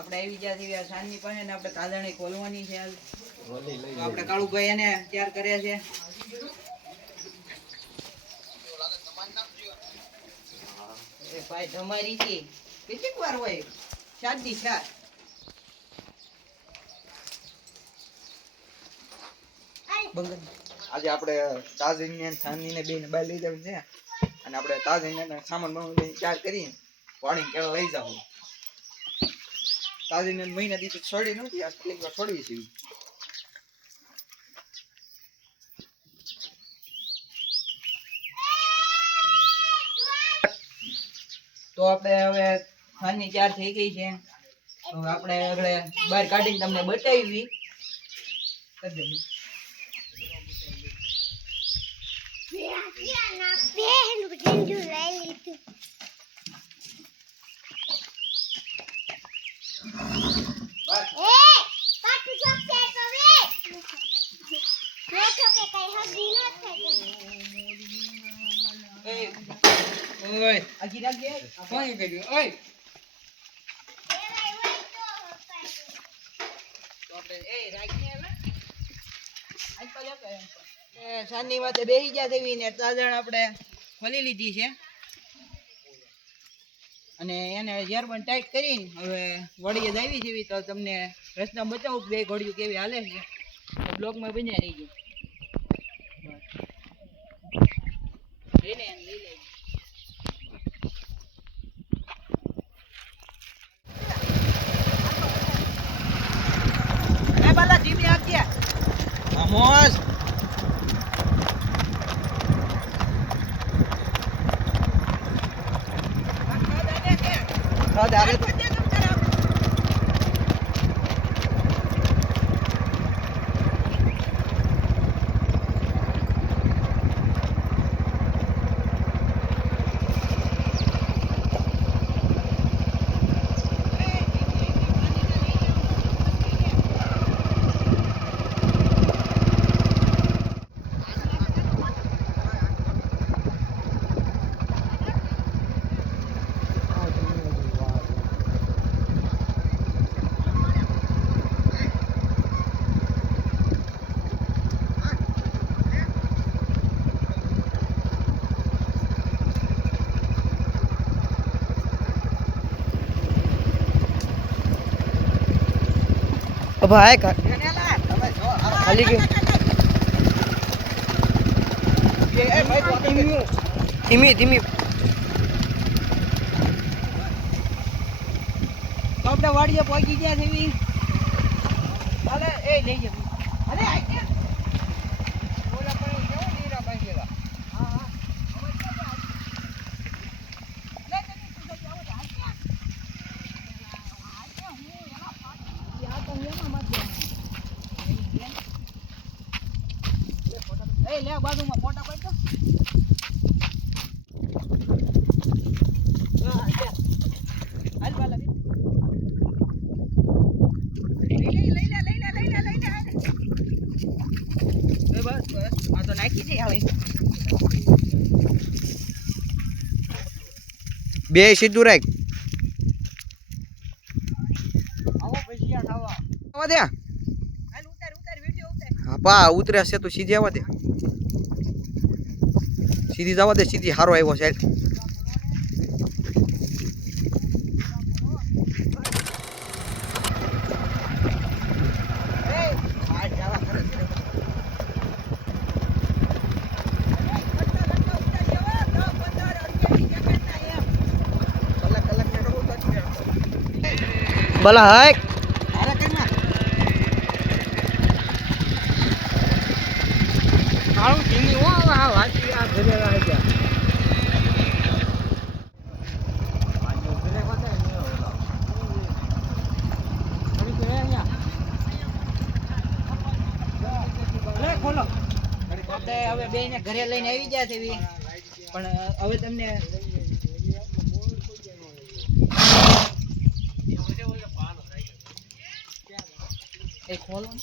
આપણે આવી ગયા છીએ સાંજની પાસે ને આપણે તાંદણી ખોલવાની છે તો આપણે કાળુભાઈ એને તૈયાર કર્યા છે. એ ભાઈ તમારી છે. કેટલીક વાર હોય? સાત દી સાત આજે આપણે તાજીન ને સાની ને બેન બાય લઈ જવું છે. અને આપણે તાજીન ને સામાન બામાન લઈને તૈયાર કરી પાણી કેળા લઈ જાવ તાજીન મહિના દિવસ છોડી નથી આ એક વાર છોડવી છે. તો આપણે હવે ખાની ચાર થઈ ગઈ છે. તો આપણે આગળ બહાર કાઢીને તમને બતાવી. ઓય સાંજની વાતે બેસી ગયા દેવી ને તાજણ આપણે ખોલી લીધી છે અને એને ઝેર પણ ટાઈટ કરીને હવે વળીએ દાવી જેવી તો તમને રસ્તા બતાવું બે ઘોડિયું કેવી હાલે છે બ્લોકમાં બન્યા રહી ગયો લઈને એને લઈ લેજો એ બાલા ધીમી આપજે આમોસ હા દારે તો ભાઈ ખાલી ગયું. ધીમી ધીમી. આપણે વાડીએ પહોંચી ગયા છે. એ લઈ અરે આ કે ઓલા પણ કેવો નીરા ભાઈ પેલા હા હા હવે ક્યાં જાય? લે તે તું જઈ આવો તો આ ક્યાં? આ ક્યાં હું એના પાછળ આ તો એમાં મત એ લે બાજુમાં ફોટા પાડતો હા લે હાલ બાલા બેન. લઈ લે, લઈ લે, લઈ લે, લઈ લે, લઈ લે, હાલ. એ બસ બસ આ તો નાખી દે હાલે બે સીધું રાખ. આવવા દે. ઉતાર ઉતાર ઉતાર. હા પા ઉતર્યા છે તો સીધી આવવા દે. સીધી જવા દે સીધી હારો આવ્યો છે ભલા હાય કાળું હો આ ઘરે રાખ્યા હવે બે ઘરે લઈને આવી ગયા છે પણ હવે તમને એ ખોલો ને.